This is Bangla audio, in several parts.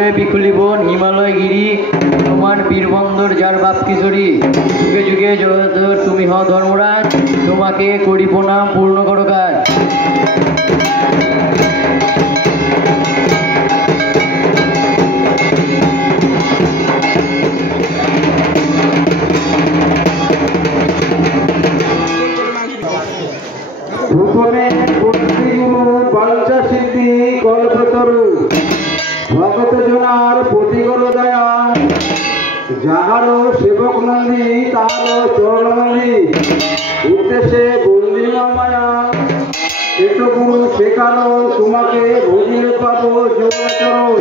করে বিকুলি বন হিমালয় গিরি সমান বীরবন্দর যার বাপ কিশোরী যুগে যুগে জয়ধর তুমি হও ধর্মরাজ তোমাকে করি প্রণাম পূর্ণ করো কাজ। ভগত জনার প্রতিগর দয়া যাহারো সেবক নন্দী তাহার চরণ নন্দী উদ্দেশ্যে বন্দি মায়া এটুকু শেখানো তোমাকে ভজিয়ে পাবো যোগাচরণ।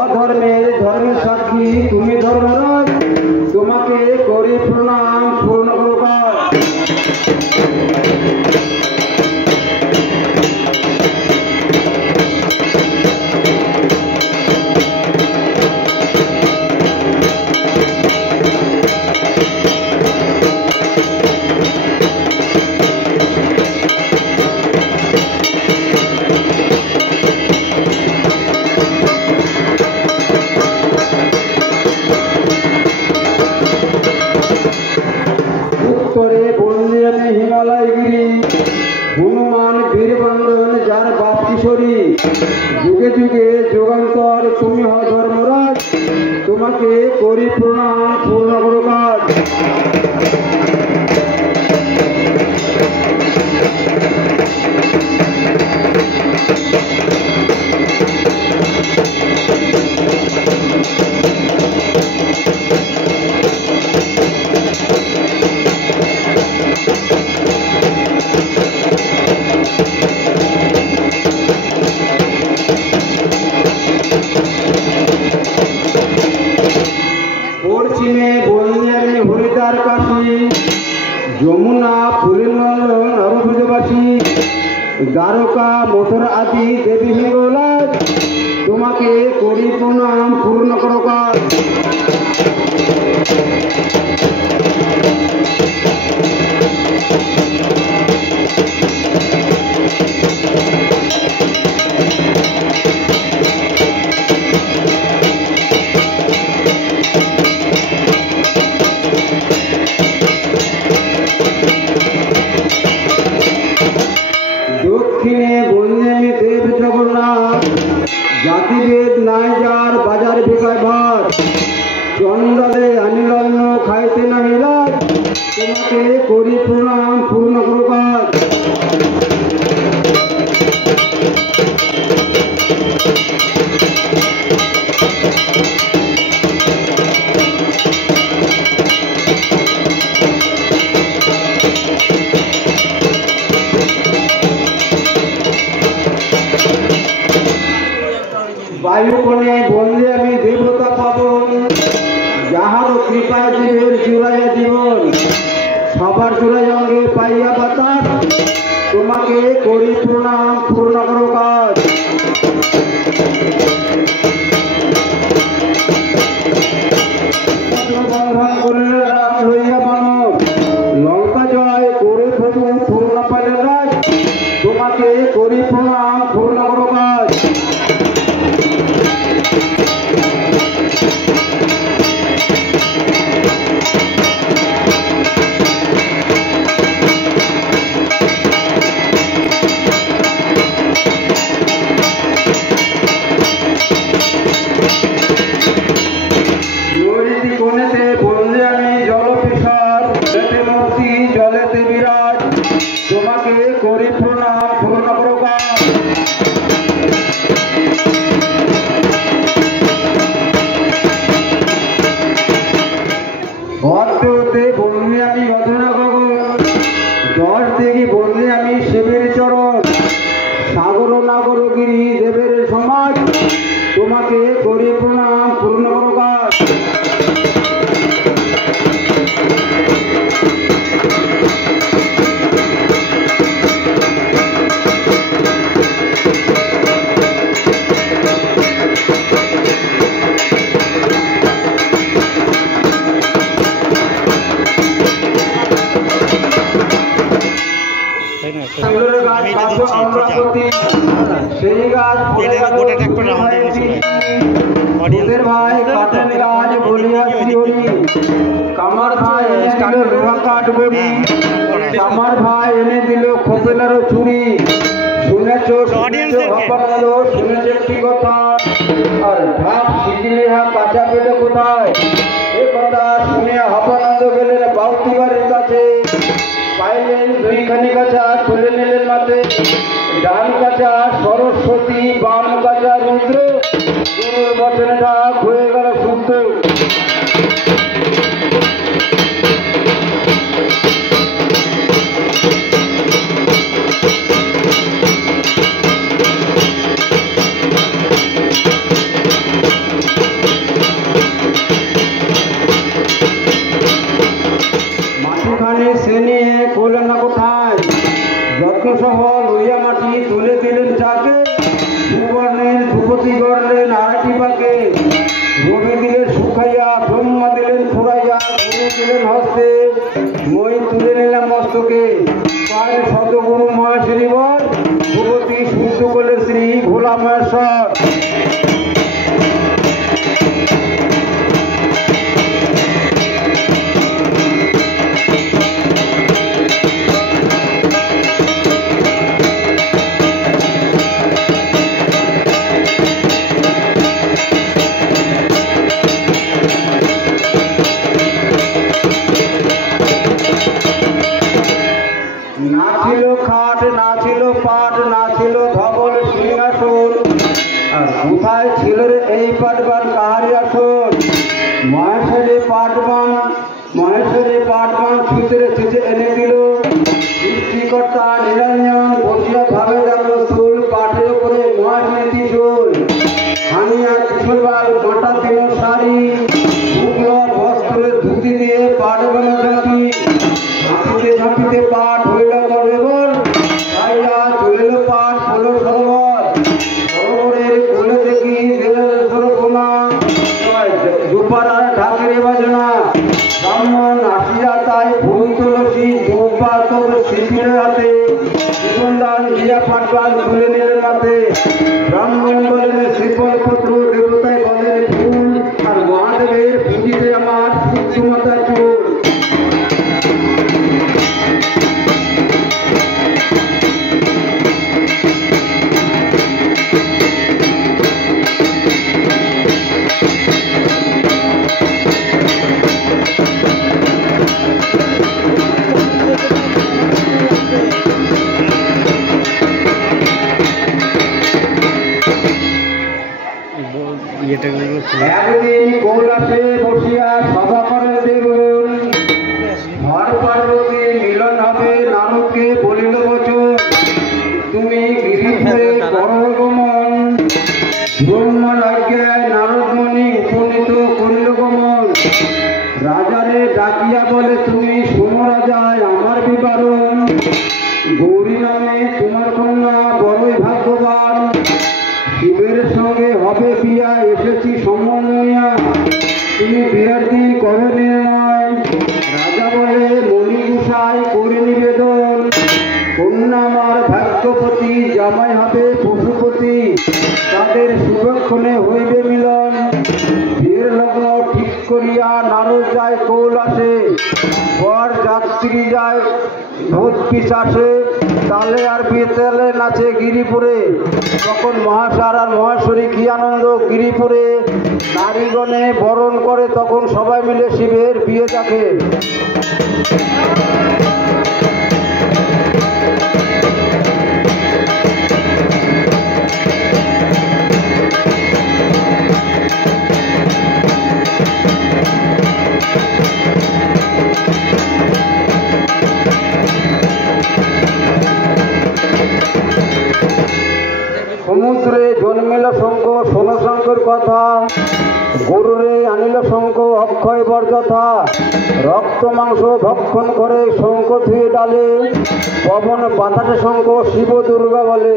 অধর্মের ধর্মের সাক্ষী তুমি ধর্মরাজ তোমাকে করি প্রণাম পূর্ণ করো কাজ। হিমালয় গিরি হনুমান বীরবন্দন যার বাপ কিশোরী যুগে যুগে যুগান্তর তুমি হও ধর্মরাজ তোমাকে করি প্রণাম পূর্ণ করো কাজ। হরিদ্বার কাশী যমুনা পুরীনন্দন নরভুজবাসী দ্বারকা মথুরা আদি দেবী হিঙ্গলাজ তোমাকে করি প্রণাম পূর্ণ করো কাজ। দক্ষিণে বন্দে দেব জগন্নাথ জাতিভেদ নাই যার বাজার ভিকায় ভাত চন্ডালে আনিলন্ন খাইতে না মিলাদ তোমাকে করি প্রণাম পূর্ণ করো কাজ। বায়ুকণে বন্দে আমি দেবতা পাবন যাহার কৃপায় জীবের চূড়াইয়া জীবন সবার চূড়ায় অঙ্গে পাইয়া বাতাস তোমাকে করি প্রণাম পূর্ণ করো কাজ। লইয়া মানব লঙ্কা জয় করে পূর্ণ পাইলে রাজ তোমাকে করি প্রণাম পূর্ণ করো কাজ। তোমাকে করি প্রণাম পূর্ণ করো কাজ। অদ্যতে বললে আমি অধরা গগন দশ দিকে বললে আমি শিবের চরণ ফুলের গাছ কাছে অমরাবতী, সেই গাছ ফুলে গেল দুধের ভাই কাটেন গাছ বলিয়া শিহরি, কামার ভাই এনে দিল লোহা কাঠ বড়ি, কামার ভাই এনে দিল খোপেলার ছুরি। শুনেছ হপানন্দ, শুনেছ একটি কথা, আর ঢাক শিখিলে কাঁচা পেটে কোথায়? এ কথা শুনে হপানন্দ গেলেন বাউতি বাড়ির কাছে, পাইলেন দুইখানি গাছা, তুলে নিলেন মাঠে। ডান গাছা সরস্বতী, বাম গাছা রুদ্র, গুরুর বচনে ঢাক হয়ে গেল শুদ্ধ। মাটিখানি সে নিয়ে করলেন না কোথায়? যত্ন সহ লইয়া মাটি তুলে দিলেন চাকে, সুবর্ণের ধূপতি গড়লেন আড়াইটি পাকে। রবি দিলেন শুকাইয়া, ব্রহ্মা দিলেন ফুরাইয়া, গুরু দিলেন হস্তে, মই তুলে নিলাম মস্তকে। পায়ের শতগুরু মহেশ্বরী বল, ভূপতি শুদ্ধ করলেন শ্রী ভোলা মহেশ্বর। না ছিল খাট, না ছিল পাট, না ছিল ধবল সিংহাসন, আর কোথায় ছিল রে এই পাটবান কাহারি আসন? মহেশ্বরী পাটবান ছুতরে ছুঁচে এনে দিল, সৃষ্টিকর্তা নিরঞ্জন বসিয়া ভাবে দেখল চুল পাটের উপরে মহেশ্বরী ত্রিশূল। হানিয়া ত্রিশূল বাল মাটা দিল শাড়ি, শুক্ল বস্ত্রে ধুতি দিয়ে পাটবান ঝাঁপি, ঝাঁপিতে ঝাঁপিতে পাট হইল গর্বেবল, ভাইয়া চলিল পাট হলো সরোবর। সরোবরের কোলে দেখি দিলেন সরোবনা, দুপাড়ার ঢাকের বাজনা। ব্রাহ্মণ আসিয়া তাই ফুল তুলসী দুব্বা তোর শিশিরের হাতে, জীবনদান দিয়া পাটবান তুলে নিলেন হাতে। ব্রাহ্মণ বলেন শ্রীফল পত্র, দেবতায় বলেন ফুল, আর মহাদেবের পুঁজিতে আমার শুদ্ধমতার চুল। একদিন কৈলাসে বসিয়া সভা করে দেখুন, হর পার্বতী মিলন হবে, নারদকে বলিল বচন, তুমি গিরিপুরে করো গমন। ব্রহ্মার আজ্ঞায় নারদমণি উপনীত করিল গমন। রাজারে ডাকিয়া বলে, তুমি শোনো রাজায় আমার বিবরণ, গৌরী নামে তোমার কন্যা বড়ই ভাগ্যবান, শিবের সঙ্গে হবে বিয়া, এসেছি সম্বন্ধ নিয়া, তুমি বিয়ার দিন করো নির্ণয়। রাজা বলে, মণি গুসাই করে নিবেদন, কন্যা আমার ভাগ্যপতি, জামাই হবে পশুপতি, তাদের শুভক্ষণে হইবে মিলন। বিয়ের লগ্ন ঠিক করিয়া নারদ যায় কৈলাসে, বর যাত্রী যায় ভূত পিশাচে, তালে আর বেতালে নাচে গিরিপুরে। তখন মহাসার আর মহেশ্বরী কি আনন্দ গিরিপুরে, নারীগণে বরণ করে তখন সবাই মিলে শিবের বিয়ে দেখে। সমুদ্রে জন্মিল শঙ্খ, শোনো শঙ্কর কথা, গরুরে আনিল শঙ্খ অক্ষয় বরযথা। রক্ত মাংস ভক্ষণ করে শঙ্খ ধুয়ে ডালে, পবন বাতাসে শঙ্খ শিব দুর্গা বলে।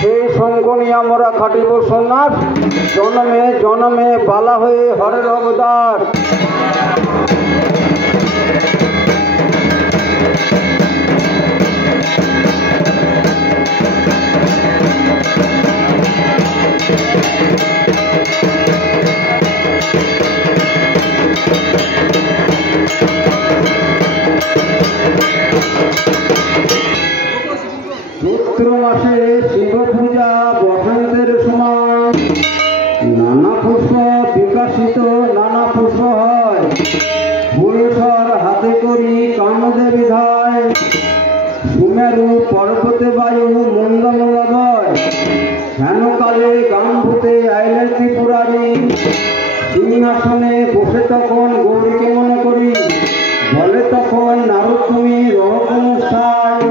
সেই শঙ্খ নিয়ে আমরা খাটিব সন্ন্যাস, জনমে জনমে বালা হয়ে হরের অবদার। কামদে বিধায় সুমেরু পর্বতে বায়ু মন্দমলা বয় হেনকালে গাম্ভূতে আইলেন ত্রিপুরারি সিংহাসনে বসে তখন গৌরীকে মনে করি বলে তখন নারদ তুমি রহস্যায়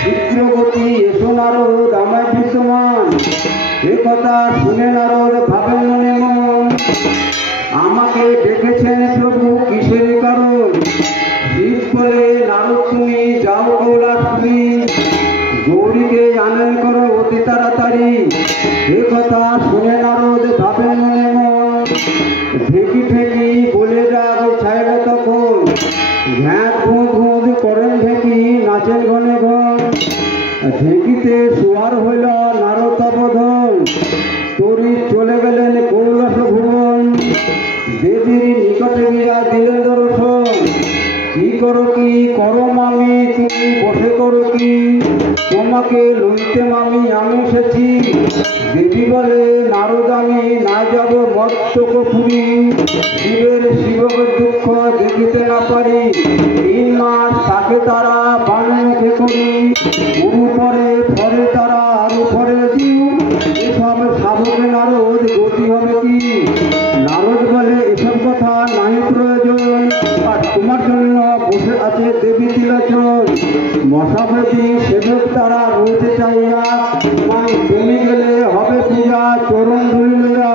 শীঘ্রগতি এসো নারদ আমায় বিদ্যমান এ কথা শুনে নারদ ভাবেন মনে মন আমাকে ডেকেছেন প্রভু কিসের কারণ শীত বলে নারদ তুমি যাও কৈলাসপুরী গৌরীকে আনয়ন করো অতি তাড়াতাড়ি এ কথা শুনে নারদ ভাবেন মনে মন ঢেকি ঢেকি বলে যাও ছাইল তখন ঘ্যাঁত ঘুঁত ঘুঁত করেন ঢেকি নাচেন ঘনে ঘন ঢেকিতে শুয়ার হইল নারদ অবধন তরি চলে গেলেন কৈলাস ভুবন দেবীর নিকটে গিয়া দিলেন দর্শন কি করো কি করো মামি তুমি বসে করো কি তোমাকে লইতে মামি আমি এসেছি দেবী বলে নারদ আমি না যাব মত্তকপুরী শিবের শিবকের দুঃখ দেখিতে না পারি 3 মাস তাকে তারা বান মুখে করি গুরু পরে পরে তারা আরো পরে দিও এসব সাধকে নারদ গতি হবে কি নারদ বলে এসব কথা নাই প্রয়োজন আর তোমার জন্য বসে আছে দেবী তিলোচন মশাপ্রতি সেবক তারা রয়েছে চাইয়া মাই তুমি গেলে হবে পূজা চরণ ধরিয়া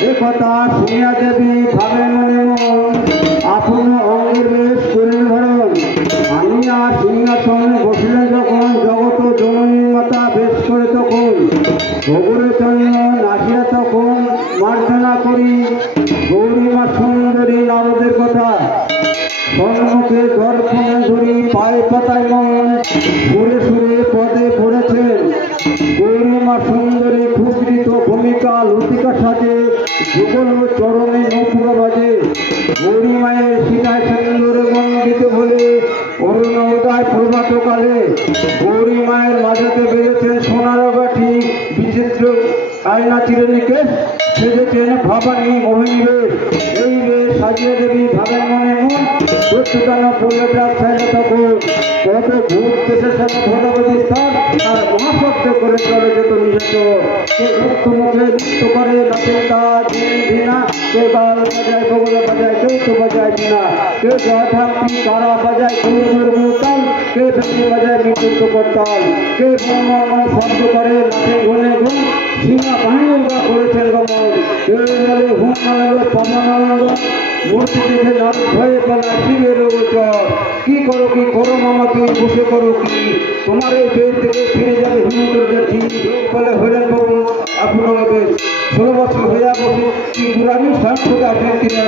এ কথা শুনিয়া দেবী ভাবে মনে মন আপন অঙ্গের বেশ করিলেন ধরন আনিয়া সিংহাসন বসিলেন যখন জগত জননী মাতা বেশ করে তখন ভোগের জন্য নাচিয়া তখন মার্জনা করি গৌরী মা সুন্দরী নারদের কথা সম্মুখে দর্পণে ধরি পায়ে পাতায় মন সুরে সুরে পদে পড়েছেন গৌরী মা সুন্দরী খুচরিত ভূমিকা লতিকা সাজে যুগল চরণে নৌপুরা বাজে গৌরী মায়ের সীতায় সুন্দর মন্ডিত বলে অরুণ উদয় প্রভাত কালে গৌরী মায়ের মাঝেতে বেড়েছেন সোনার গাঠি বিচিত্র আয়না চিরনিকে সেজেছেন ভাবানী মোহিনী বেশ এই বেশ সাজিয়ে দেবী ভাবেন মনে মন প্রত্যুতান ফুলে ডাক ছাইলে তখন কত ভূত দেশের সাথে ভগবতী স্থান আর মহাশব্দে করে চলে যেত নিষেধ কে মুক্ত মুখে নৃত্য করে নাচের কাজ ভিনা কে গাল বাজায় বগলা বাজায় কেউ তো বাজায় ভিনা কে জয়ঠাম্পি তারা বাজায় গুরুর মুতাল কে বেশি বাজায় মৃত্যুত্ব করতাল কে মন শব্দ করে নাচে গুনে গুণ সীমা বাহিনী বা করেছেন গমন কে বলে হুম মানবে পমানন্দ মূর্তি দেখে নারদ ভয়ে পালা শিবের গোচর কি করো মামাকে বসে করো কি তোমার এই বেশ থেকে ফিরে যাবে হিমন্তর জেঠি বলে হইলেন বাবু আপনার বেশ 16 বছর হইয়া বসে কি গুরানি স্বয়ং থেকে আসেন কিনে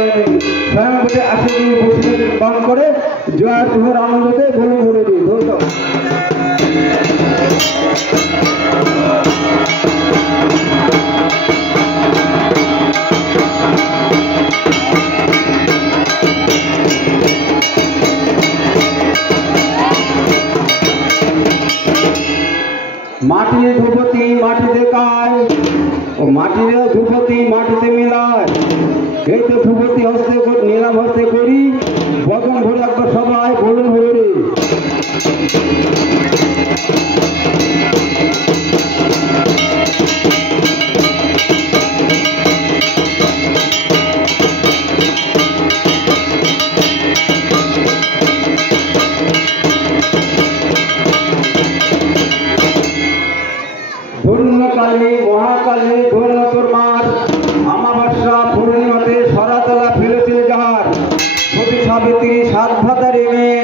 স্বয়ং বসে আসে দিয়ে বসে পান করে জয় তোমার আনন্দতে ভুলে ভরে দিই ধন্যবাদ মাটির ধূপতি মাটি দেখায় ও মাটির ধূপতি মাটিতে মিলায় এই তো ধূপতি হস্তে নিলাম হস্তে করি বদন ভরে একবার সবাই বলুন হরে ধন্যকালী মহাকালী ধন্য তোর মার আমাবস্যা পূর্ণিমাতে সরাতলা ফেলেছিল যাহার সতী সাবিত্রী 7 ভাতারি মেয়ে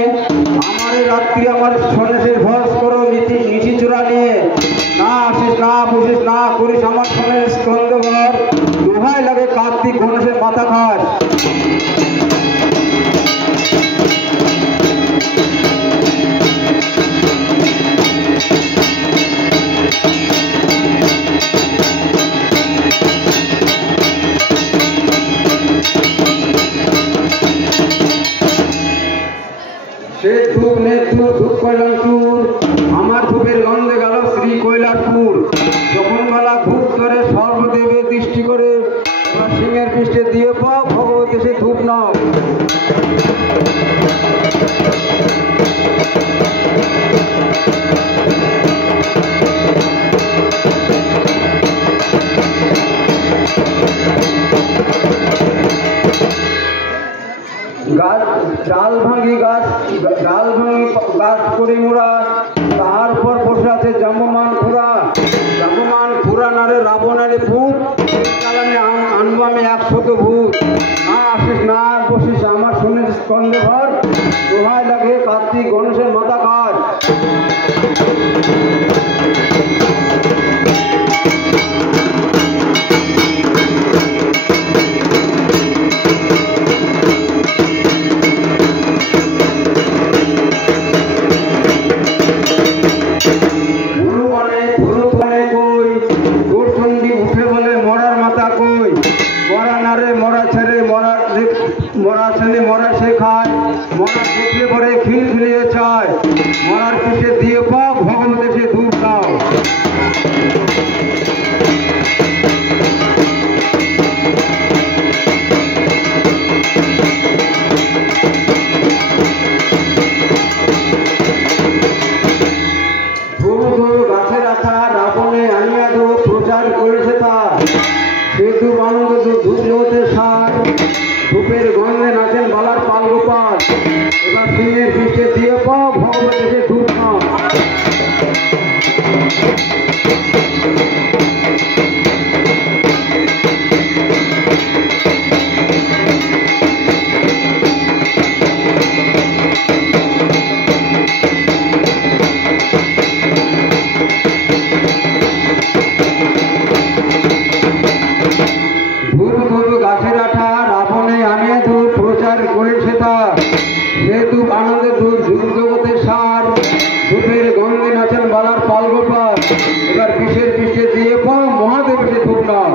আমার রাত্রি আমার সন্ন্যাসের ভস করো নিচি চূড়া নিয়ে না আসিস না বসিস না করিস আমার সনের স্কন্দঘর দোহাই লাগে কার্তিক গণেশের মাথা খাস ধূপ করলাম চুর আমার ধূপের গন্ধে গেল শ্রী কৈলাসপুর যখন বেলা ধূপ ধরে সর্বদেবের দৃষ্টি করে এবার সিংহের পৃষ্ঠে দিয়ে পাও ভগবতী সে ধূপ নাও ডাল ভেঙে গাছ করে মোড়া, তাহার পর বসে আছে জাম্বমান খুরা নারে রাবণের ভূত, কালানে আনবো আমি 100 ভূত। না আসিস না বসিস আমার শনির স্কন্ধে ঘর, দোহাই লাগে কার্তিক গণেশের মাথা কাজ। মরা ছেলে মরা সে খায়, মরা দেখলে পরে খিল খিলিয়ে চায়, মরার পিঠে দিয়ে পাও ভগবতী সে ধূপ দাও। গাছে রাখা রাবণে আনিয়া দো প্রচার করেছে তার, সে ধূপ আনন্দ ধূপ হতে সার, ধূপের গন্ধে নাচেন বালার পাল গোপাল, এবার সিংহের পিঠে দিয়ে পাও ভগবতী সে ধূপ নাও। গাছের আঠা রাবণে আনিয়ে ধূপ প্রচার করেছে তার, সে ধূপ আনন্দে ধূপ জগতে সার, ধূপের গন্ধে নাচেন বালার পাল গোপাল, এবার পিঠের পিঠে দিয়ে পাও মহাদেব সে ধূপ নাও।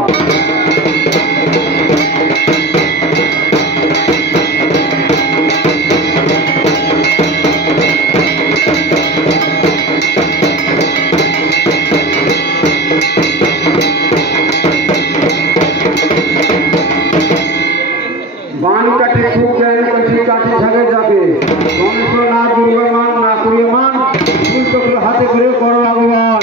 বান কাটে খুব কাঠি থাকে যাবে, গণেশ না দুর্গমান না কুড়িমান, ফুল চক্র হাতে করে করো ভগবান।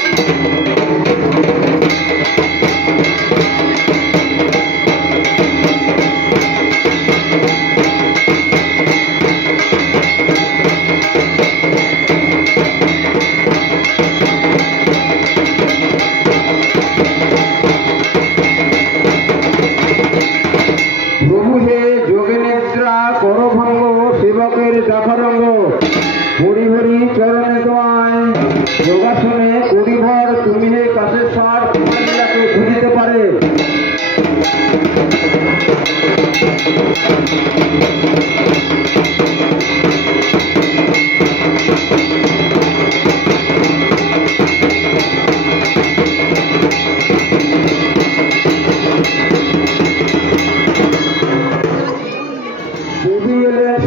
সেবকের দেখারঙ্গ হরি হরি চরণে দোয়ায়, যোগাসনে কোটি ভর তুমি হে কাছে সার, তোমার লীলাকে বুঝিতে পারে।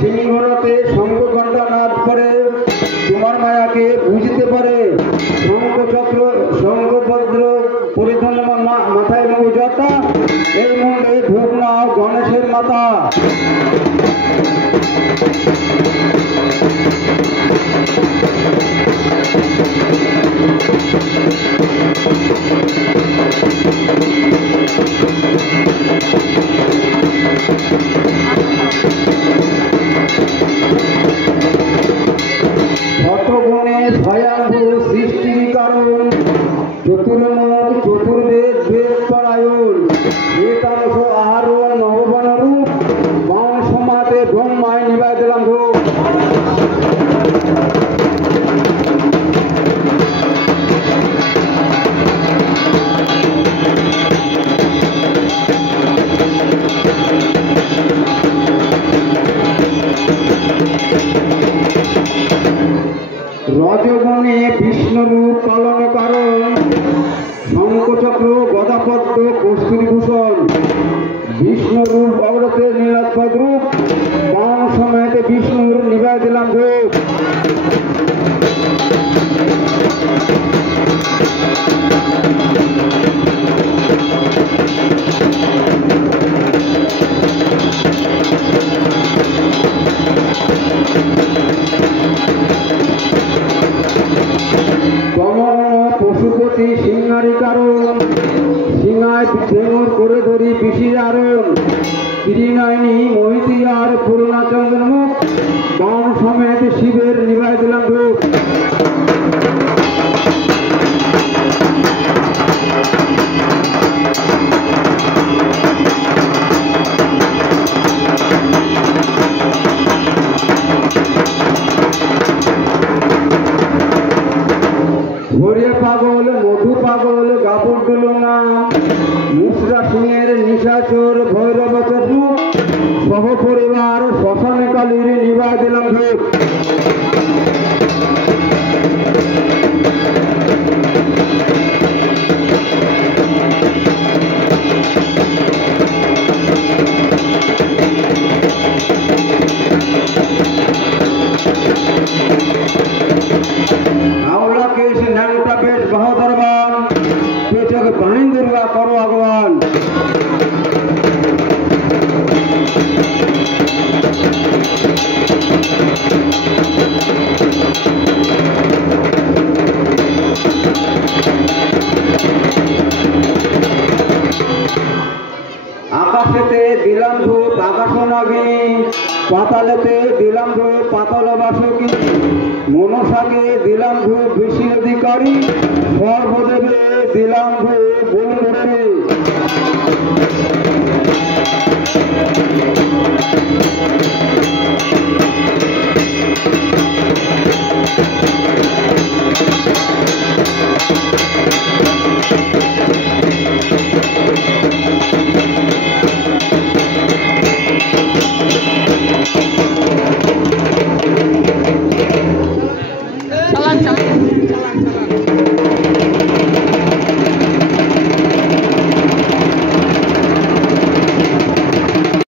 সিংহরতে শঙ্খ ঘণ্টা নাদ করে, তোমার মায়াকে বুঝতে পারে। শঙ্খ চক্র শঙ্খভদ্র পরিধান মাথায় মৌজতা, এই মুন্ডে ধূপ নাও গণেশের মাতা। শতগুণে স্বয়ম্ভূ সৃষ্টির কারণ, চতুর্মুখ চতুর্বেদ বেদ পরায়ণ, একাদশ আহারণ নববন রূপ, বাম সমাতে ব্রহ্মায় নিবাই দিলাম ধূপ। রজগুণে বিষ্ণুরূপ পালন কারণ, শঙ্খচক্র গদাপদ্ম কস্তুরীভূষণ, বিষ্ণুরূপ অগ্রতে নীলাৎপদ রূপ, বাম সমেতে বিষ্ণুর নিবাই দিলাম ধূপ। পশুপতি সিংহারি কারণ, সিংহায় ধেনুর করে ধরি পিসির আরণ, ত্রিনয়নী মোহিতী আর পূর্ণাচন্দ্র মুখ, বাম সমেত শিবের নিবাই দিলাম ধূপ। হরিয়া পাগল মধু পাগল গাবর দুলনা মুসরা সিংহের নিশাচর ভৈরব চপু সহ পরিবার শ্মশানে কালীর নিবাই দিলাম ধূপ। हावड़ा केस नंटा पेट बहोदरबान पेचक बहन दुर्गा करो भगवान। आकाशेते दिलाम धूप आकाशनागिनी पातालेते दिलाम धूप पाताल बासुकी मनसाके दिलाम धूप विषि अधिकारी सर्वदेवे दिलाम धूप बलुधरे। Salam.